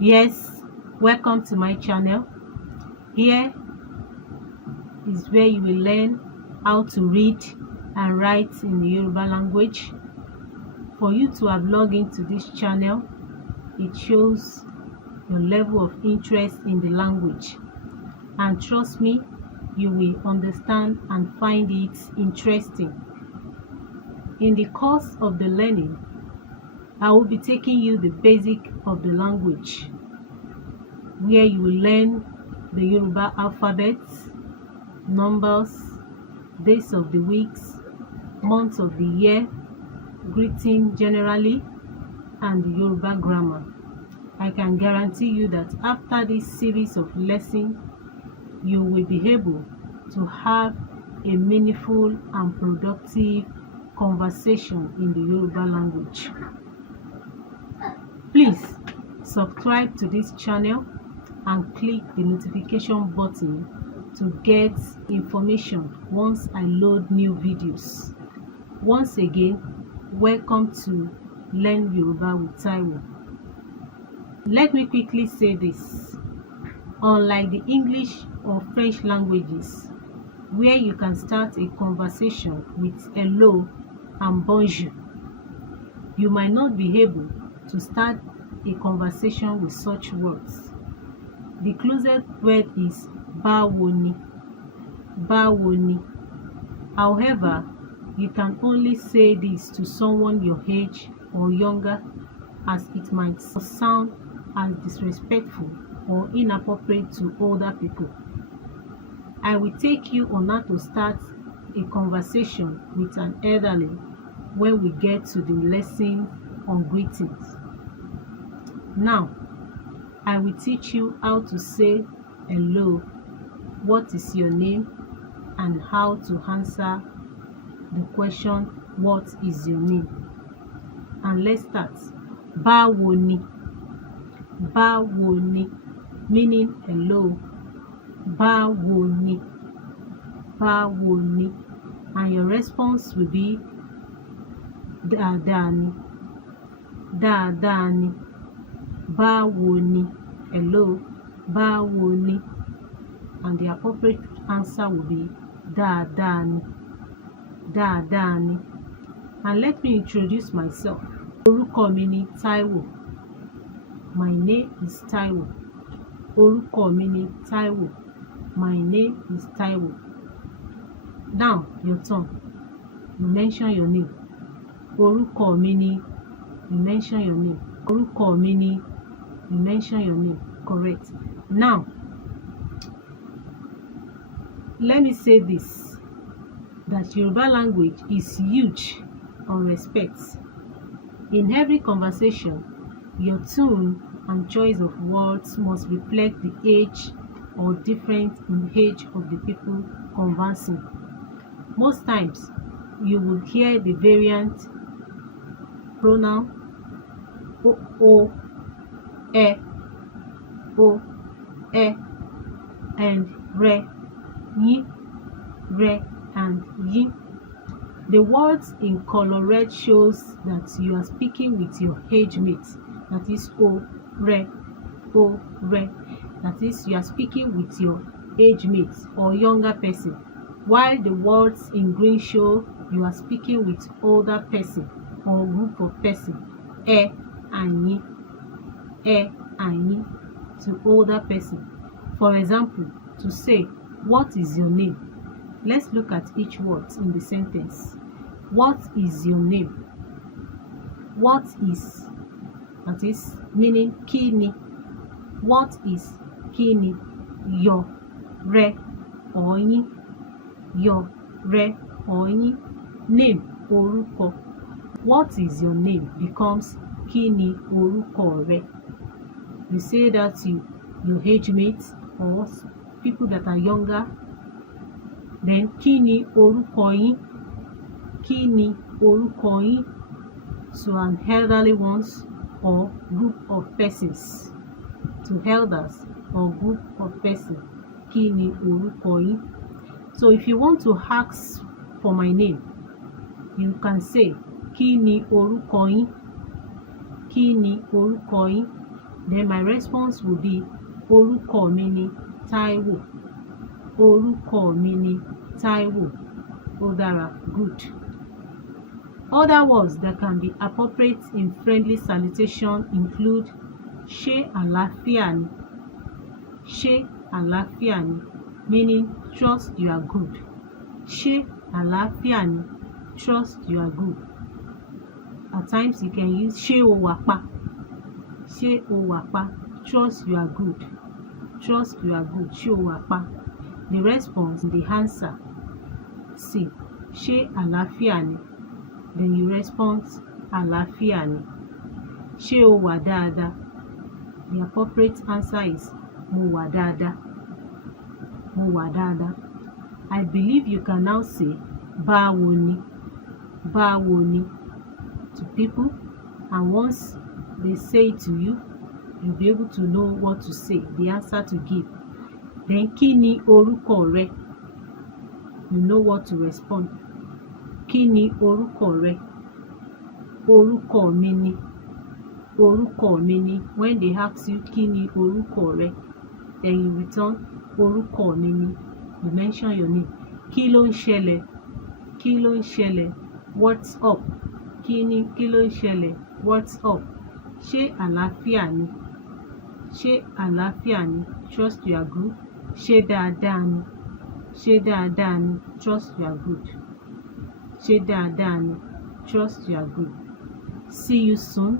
Yes, welcome to my channel. Here is where you will learn how to read and write in the Yoruba language. For you to have logged into this channel, it shows your level of interest in the language. And trust me, you will understand and find it interesting. In the course of the learning, I will be taking you the basic of the language, where you will learn the Yoruba alphabets, numbers, days of the weeks, months of the year, greeting generally, and the Yoruba grammar. I can guarantee you that after this series of lessons, you will be able to have a meaningful and productive conversation in the Yoruba language. Please subscribe to this channel and click the notification button to get information once I load new videos. Once again, welcome to Learn Yoruba with Taiwo. Let me quickly say this. Unlike the English or French languages, where you can start a conversation with hello and bonjour, you might not be able to start a conversation with such words. The closest word is báwo ni, báwo ni. However, you can only say this to someone your age or younger, as it might sound as disrespectful or inappropriate to older people. I will take you on how to start a conversation with an elderly when we get to the lesson on greetings. Now, I will teach you how to say hello, what is your name, and how to answer the question, what is your name? And let's start. Báwo ni, báwo ni, meaning hello. Báwo ni, báwo ni, and your response will be dáadáa ni, dáadáa ni. Báwo ni, hello, báwo ni, and the appropriate answer will be dáadáa ni, dáadáa ni. And let me introduce myself. Orúkọ mi ni Taiwo. My name is Taiwo. Orúkọ mi ni Taiwo. My name is Taiwo. Now, your turn. You mention your name. Orúkọ mi ni. You mention your name. Orúkọ mi ni. You mention your name. Correct. Now, let me say this, that Yoruba language is huge on respect. In every conversation, your tone and choice of words must reflect the age or difference in age of the people conversing. Most times, you will hear the variant pronoun o, e, o, e, and re, yi, re, and yi. The words in color red shows that you are speaking with your age mate. That is o, re, o, re. That is, you are speaking with your age mate or younger person. While the words in green show you are speaking with older person or group of person. E and yi, e and yi, to older person. For example, to say, what is your name? Let's look at each word in the sentence. What is your name? What is, that is, meaning kini. What is kini? Your, re, or yin. Your, re, or yin. Name, orúkọ. What is your name becomes kini orúkọ rẹ. You say that to your age mates or people that are younger. Then kini orúkọ yín, kini orúkọ yín, to an elderly ones or group of persons. To elders or group of persons, kini orúkọ yín. So if you want to ask for my name, you can say kini orúkọ yín, kini orúkọ yín. Then my response will be orúkọ mi ni Taiwo. Orúkọ mi ni Taiwo. Ó dára, good. Other words that can be appropriate in friendly salutation include ṣé àlàáfíà ni? Ṣé àlàáfíà ni? Meaning trust you are good. Ṣé àlàáfíà ni? Trust you are good. At times you can use ṣé o wà pa? Ṣé o wà pa? Trust you are good. Trust you are good. Ṣé o wà pa? The response, the answer. C. Ṣé àlàáfíà ni? Then you respond àlàáfíà ni. Ṣé o wà dáadáa? The appropriate answer is mo wà dáadáa. Mo wà dáadáa. I believe you can now say báwo ni? Báwo ni? To people, and once they say it to you, you'll be able to know what to say, the answer to give. Then kí ni orúkọ rẹ? You know what to respond. Kí ni orúkọ rẹ? Orúkọ mi ni. Orúkọ mi ni. When they ask you kí ni orúkọ rẹ, then you return orúkọ mi ni. You mention your name. Kí ló ń ṣẹlẹ̀? Kí ló ń ṣẹlẹ̀? What's up? Kí ló ń ṣẹlẹ̀? What's up? Ṣé àlàáfíà ni? Ṣé àlàáfíà ni? Trust you are good. Ṣé dáadáa ni? Ṣé dáadáa ni? Trust you are good. Ṣé dáadáa ni? Trust you are good. See you soon.